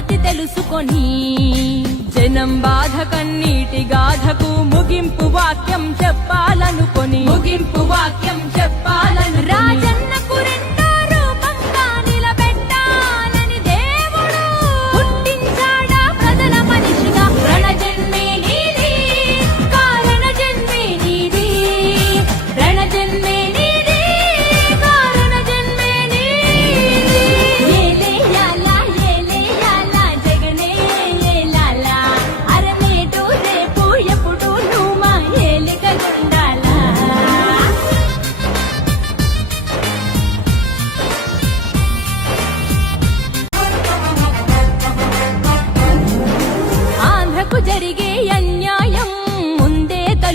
సంగతి తెలుసుకొని జనం బాధ కన్నీటి గాధకు ముగింపు వాక్యం చెప్పు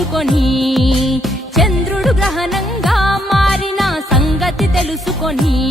తెలుసుకొని చంద్రుడు గ్రహణంగా మారిన సంగతి తెలుసుకొని